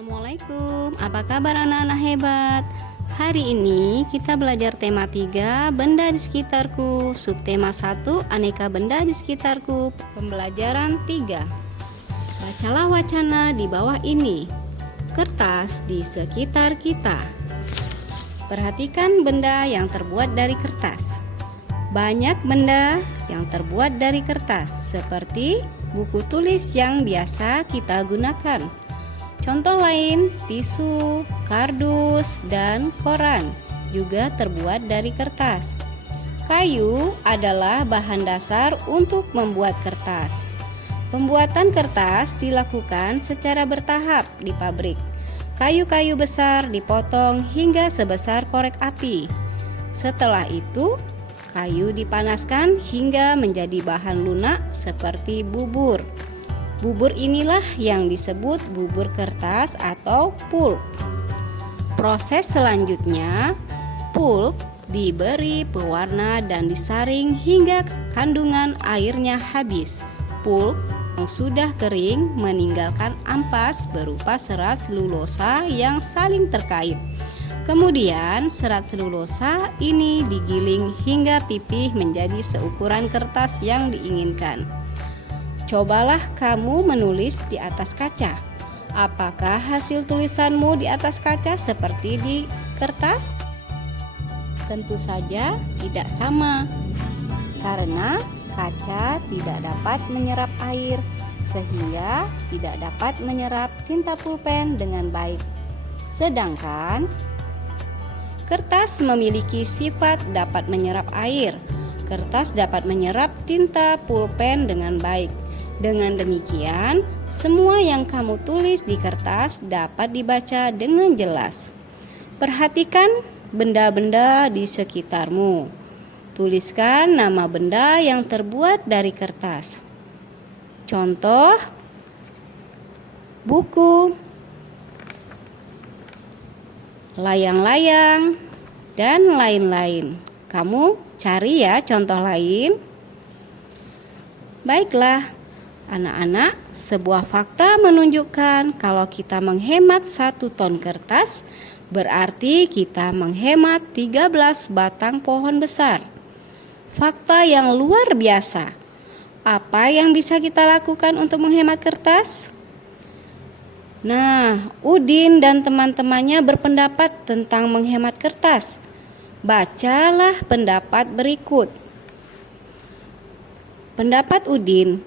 Assalamualaikum, apa kabar anak-anak hebat? Hari ini kita belajar tema 3, benda di sekitarku. Subtema 1, aneka benda di sekitarku. Pembelajaran 3. Bacalah wacana di bawah ini. Kertas di sekitar kita. Perhatikan benda yang terbuat dari kertas. Banyak benda yang terbuat dari kertas, seperti buku tulis yang biasa kita gunakan. Contoh lain, tisu, kardus, dan koran juga terbuat dari kertas. Kayu adalah bahan dasar untuk membuat kertas. Pembuatan kertas dilakukan secara bertahap di pabrik. Kayu-kayu besar dipotong hingga sebesar korek api. Setelah itu, kayu dipanaskan hingga menjadi bahan lunak seperti bubur. Bubur inilah yang disebut bubur kertas atau pulp. Proses selanjutnya, pulp diberi pewarna dan disaring hingga kandungan airnya habis. Pulp yang sudah kering meninggalkan ampas berupa serat selulosa yang saling terkait. Kemudian serat selulosa ini digiling hingga pipih menjadi seukuran kertas yang diinginkan. Cobalah kamu menulis di atas kaca. Apakah hasil tulisanmu di atas kaca seperti di kertas? Tentu saja tidak sama, karena kaca tidak dapat menyerap air, sehingga tidak dapat menyerap tinta pulpen dengan baik. Sedangkan kertas memiliki sifat dapat menyerap air. Kertas dapat menyerap tinta pulpen dengan baik. Dengan demikian, semua yang kamu tulis di kertas dapat dibaca dengan jelas. Perhatikan benda-benda di sekitarmu. Tuliskan nama benda yang terbuat dari kertas. Contoh, buku, layang-layang, dan lain-lain. Kamu cari ya contoh lain. Baiklah, anak-anak, sebuah fakta menunjukkan kalau kita menghemat 1 ton kertas, berarti kita menghemat 13 batang pohon besar. Fakta yang luar biasa. Apa yang bisa kita lakukan untuk menghemat kertas? Nah, Udin dan teman-temannya berpendapat tentang menghemat kertas. Bacalah pendapat berikut. Pendapat Udin,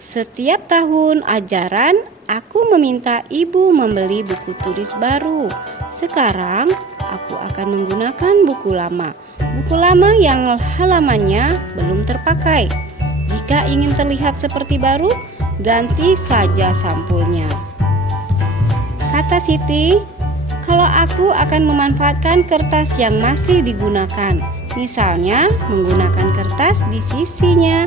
setiap tahun ajaran aku meminta ibu membeli buku tulis baru. Sekarang aku akan menggunakan buku lama. Buku lama yang halamannya belum terpakai. Jika ingin terlihat seperti baru, ganti saja sampulnya. Kata Siti, kalau aku akan memanfaatkan kertas yang masih digunakan, misalnya menggunakan kertas di sisinya.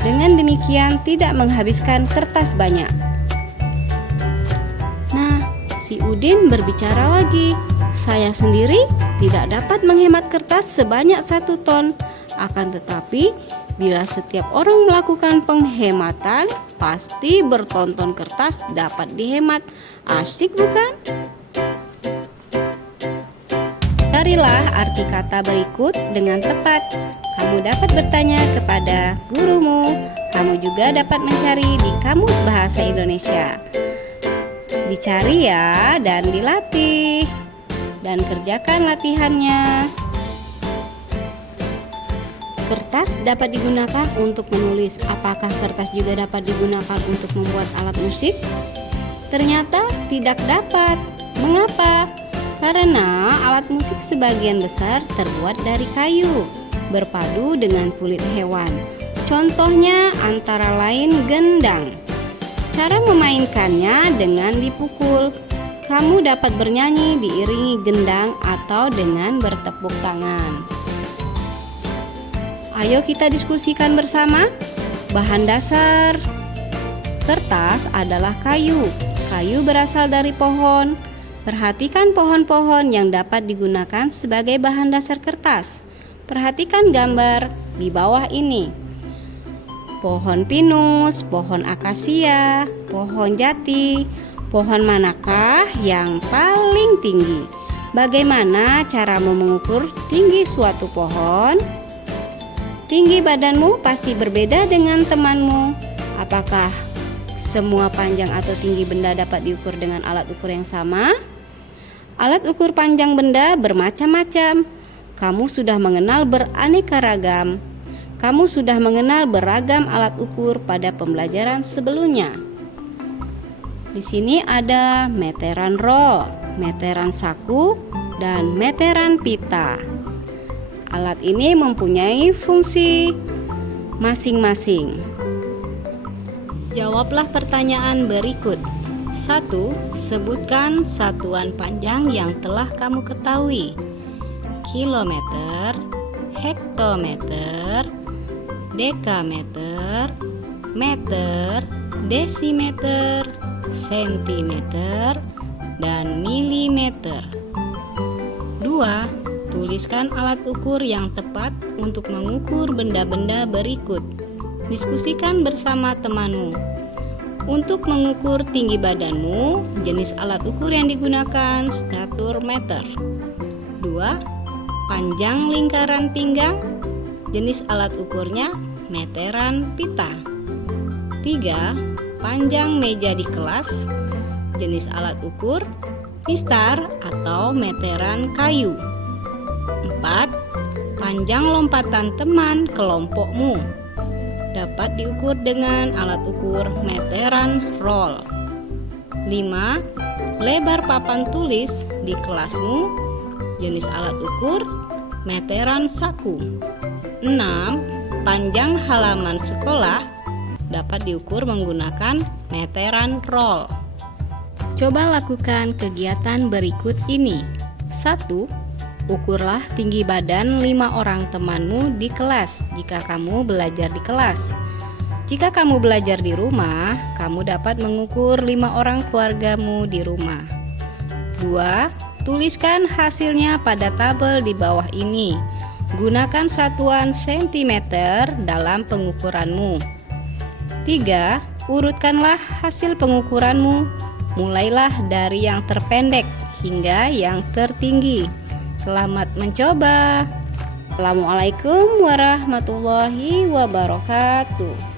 Dengan demikian tidak menghabiskan kertas banyak. Nah, si Udin berbicara lagi. Saya sendiri tidak dapat menghemat kertas sebanyak 1 ton. Akan tetapi, bila setiap orang melakukan penghematan, pasti bertonton kertas dapat dihemat. Asyik bukan? Carilah arti kata berikut dengan tepat. Kamu dapat bertanya kepada gurumu. Kamu juga dapat mencari di Kamus Bahasa Indonesia. Dicari ya dan dilatih. Dan kerjakan latihannya. Kertas dapat digunakan untuk menulis. Apakah kertas juga dapat digunakan untuk membuat alat musik? Ternyata tidak dapat. Mengapa? Karena alat musik sebagian besar terbuat dari kayu, berpadu dengan kulit hewan. Contohnya antara lain gendang. Cara memainkannya dengan dipukul. Kamu dapat bernyanyi diiringi gendang atau dengan bertepuk tangan. Ayo kita diskusikan bersama. Bahan dasar kertas adalah kayu. Kayu berasal dari pohon. Perhatikan pohon-pohon yang dapat digunakan sebagai bahan dasar kertas. Perhatikan gambar di bawah ini. Pohon pinus, pohon akasia, pohon jati. Pohon manakah yang paling tinggi. Bagaimana caramu mengukur tinggi suatu pohon? Tinggi badanmu pasti berbeda dengan temanmu. Apakah semua panjang atau tinggi benda dapat diukur dengan alat ukur yang sama? Alat ukur panjang benda bermacam-macam. Kamu sudah mengenal beraneka ragam. Kamu sudah mengenal beragam alat ukur pada pembelajaran sebelumnya. Di sini ada meteran roll, meteran saku, dan meteran pita. Alat ini mempunyai fungsi masing-masing. Jawablah pertanyaan berikut. 1. Sebutkan satuan panjang yang telah kamu ketahui. Kilometer, hektometer, dekameter, meter, desimeter, sentimeter, dan milimeter. 2. Tuliskan alat ukur yang tepat untuk mengukur benda-benda berikut. Diskusikan bersama temanmu. Untuk mengukur tinggi badanmu, jenis alat ukur yang digunakan statur meter. 2. Panjang lingkaran pinggang, jenis alat ukurnya meteran pita. 3. Panjang meja di kelas, jenis alat ukur mistar atau meteran kayu. 4. Panjang lompatan teman kelompokmu dapat diukur dengan alat ukur meteran roll. 5. Lebar papan tulis di kelasmu, jenis alat ukur meteran saku. 6. Panjang halaman sekolah dapat diukur menggunakan meteran roll. Coba lakukan kegiatan berikut ini. 1. Ukurlah tinggi badan 5 orang temanmu di kelas jika kamu belajar di kelas. Jika kamu belajar di rumah, kamu dapat mengukur 5 orang keluargamu di rumah. 2. Tuliskan hasilnya pada tabel di bawah ini. Gunakan satuan sentimeter dalam pengukuranmu. 3. Urutkanlah hasil pengukuranmu. Mulailah dari yang terpendek hingga yang tertinggi. Selamat mencoba. Assalamualaikum warahmatullahi wabarakatuh.